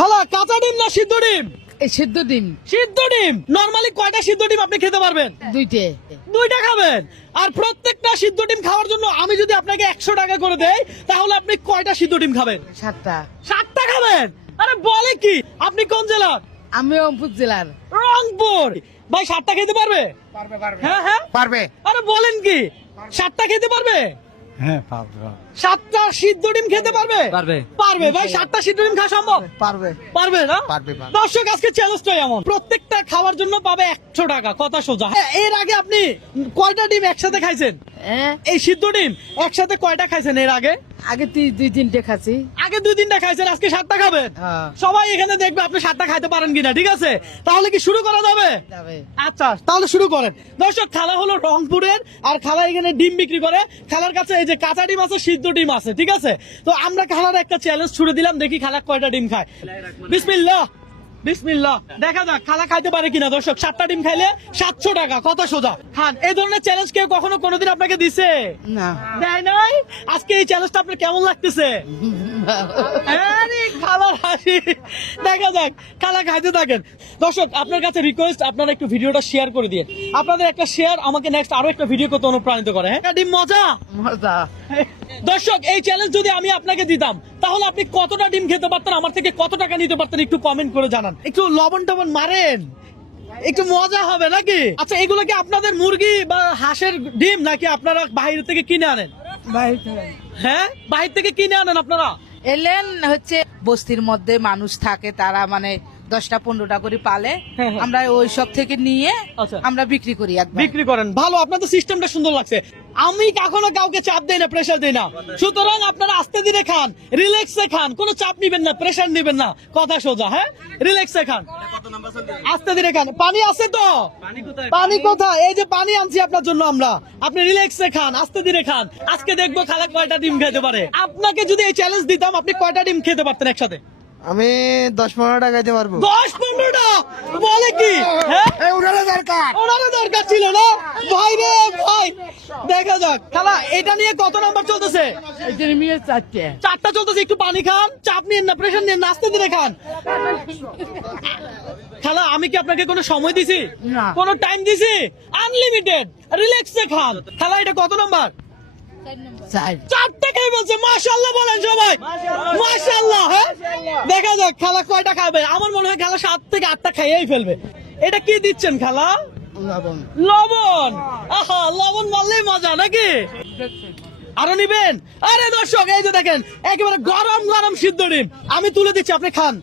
খালা কাঁচা ডিম না সিদ্ধ ডিম? এই সিদ্ধ ডিম সিদ্ধ ডিম। নরমালি কয়টা সিদ্ধ ডিম আপনি খেতে পারবেন? দুইটে। দুইটা খাবেন। আর প্রত্যেকটা সিদ্ধ ডিম খাওয়ার জন্য আমি যদি আপনাকে 100 টাকা করে দেই তাহলে আপনি কয়টা সিদ্ধ ডিম খাবেন? 7টা। 7টা খাবেন? আরে বলে কি, আপনি কোন জেলার? আমি রংপুর জেলার। রংপুর। ভাই 7টা খেতে পারবে? হ্যাঁ হ্যাঁ পারবে। আরে বলেন কি 7টা খেতে পারবে? হ্যাঁ পারবে। 7টা সিদ্ধ ডিম খেতে পারবে? পারবে। পারবে ভাই, 7টা সিদ্ধ ডিম খাওয়া সম্ভব? পারবে। পারবে না? পারবে। দর্শক আজকে চ্যালেঞ্জটা এমন, প্রত্যেকটা খাওয়ার জন্য পাবে 100 টাকা, কথা সোজা। হ্যাঁ, এর আগে আপনি কয়টা ডিম একসাথে খাইছেন? হ্যাঁ, এই সিদ্ধ ডিম একসাথে কয়টা খাইছেন এর আগে? আগে 2-3টে খাচ্ছি। আগে 2-3টা খাইছেন, আজকে 7টা খাবেন। হ্যাঁ। সবাই এখানে দেখবে আপনি 7টা খাইতে পারেন কিনা, ঠিক আছে? তাহলে কি শুরু করা যাবে? যাবে। আচ্ছা তাহলে শুরু করেন। দর্শক খালা হলো রংপুরের, আর খালা এখানে ডিম বিক্রি করে। খালার কাছে এই যে কাঁচা ডিম আছে, সিদ্ধ ডিম আছে, ঠিক আছে? তো আমরা খালার একটা চ্যালেঞ্জ ছুড়ে দিলাম, দেখি খালা কয়টা ডিম খায়। বিসমিল্লাহ বিসমিল্লাহ, দেখা যাক খালা খাইতে পারে কিনা। দর্শক 7টা ডিম খাইলে 700 টাকা, কথা সোজা। খান। এই ধরনের চ্যালেঞ্জ কেউ কখনো কোনোদিন আপনাকে দিছে? না। দেয় নাই? আজকে এই চ্যালেঞ্জটা আপনার কেমন লাগতেছে? আরে খালার হাসি, দেখা যাক খালা খাইতে থাকেন। দর্শক আপনার কাছে রিকোয়েস্ট, আপনারা একটু ভিডিওটা শেয়ার করে দিন। আপনাদের একটা শেয়ার আমাকে নেক্সট আরো একটা ভিডিও করতে অনুপ্রাণিত করে। হ্যাঁ, ডিম মজা। মজা। দর্শক এই চ্যালেঞ্জ যদি আমি আপনাকে দিতাম তাহলে আপনি কতটা ডিম খেতে পারতেন, আমার থেকে কত টাকা নিতে পারতেন, একটু কমেন্ট করে জানান। একটু লবণ টবণ মারেন, একটু মজা হবে নাকি? আচ্ছা এগুলো কি আপনাদের মুরগি বা হাঁসের ডিম নাকি আপনারা বাইরে থেকে কিনে আনেন? হ্যাঁ, বাইরে থেকে কিনে আনেন আপনারা? এলেন হচ্ছে বস্তির মধ্যে মানুষ থাকে, তারা মানে 10টা-15টা করে পালে। হ্যাঁ, হ্যাঁ। আমরা ওই সব থেকে নিয়ে আচ্ছা। আমরা বিক্রি করি একবার। বিক্রি করেন, ভালো। আপনাদের সিস্টেমটা সুন্দর লাগছে। আমি কখনো কাউকে চাপ দেই না, প্রেসার দেই না। সুতরাং আপনারা আস্তে ধীরে খান, রিল্যাক্সে খান, কোনো চাপ নিবেন না, প্রেসার নিবেন না, কথা সোজা। হ্যাঁ, রিল্যাক্সে খান, আস্তে ধীরে খান। পানি আছে তো? পানি কোথায়? এই যে পানি আনছি আপনার জন্য আমরা। আপনি রিল্যাক্সে খান, আস্তে ধীরে খান। আজকে দেখবো খালা কয়টা ডিম খেতে পারে। আপনাকে যদি এই চ্যালেঞ্জ দিতাম আপনি কয়টা ডিম খেতে পারতেন একসাথে? আমি 10-15টা খাইতে পারবো। 10-15টা? বলে কি? হ্যাঁ, ওনারা দরকার। ওনারও দরকার ছিল না ভাই রে ভাই। দেখা যাক খালা, এটা নিয়ে কত নাম্বার চলতেছে? এটা নিয়ে 4টে। 4টা চলতেছে। একটু পানি খান, চাপ নিয়েন না, প্রেশার নিয়েন না, আস্তে ধীরে খান। খালা আমি কি আপনাকে কোনো সময় দিছি? না। কোনো টাইম দিছি? আনলিমিটেড, রিল্যাক্সে খান। খালা এটা কত নাম্বার? 4। 4টা খেয়ে বলছে, মাশাআল্লাহ বলেন সবাই, মাশাআল্লাহ। হ্যাঁ, দেখা যাক খালা কয়টা খাবে। আমার মনে হয় খালা 7 থেকে 8টা খাইয়েই ফেলবে। এটা কি দিচ্ছেন খালা? লবণ। লবণ। আহা, লবণ মারলেই মজা নাকি? আরো নিবেন? আরে দর্শক এই যে দেখেন একেবারে গরম গরম সিদ্ধ ডিম আমি তুলে দিচ্ছি, আপনি খান।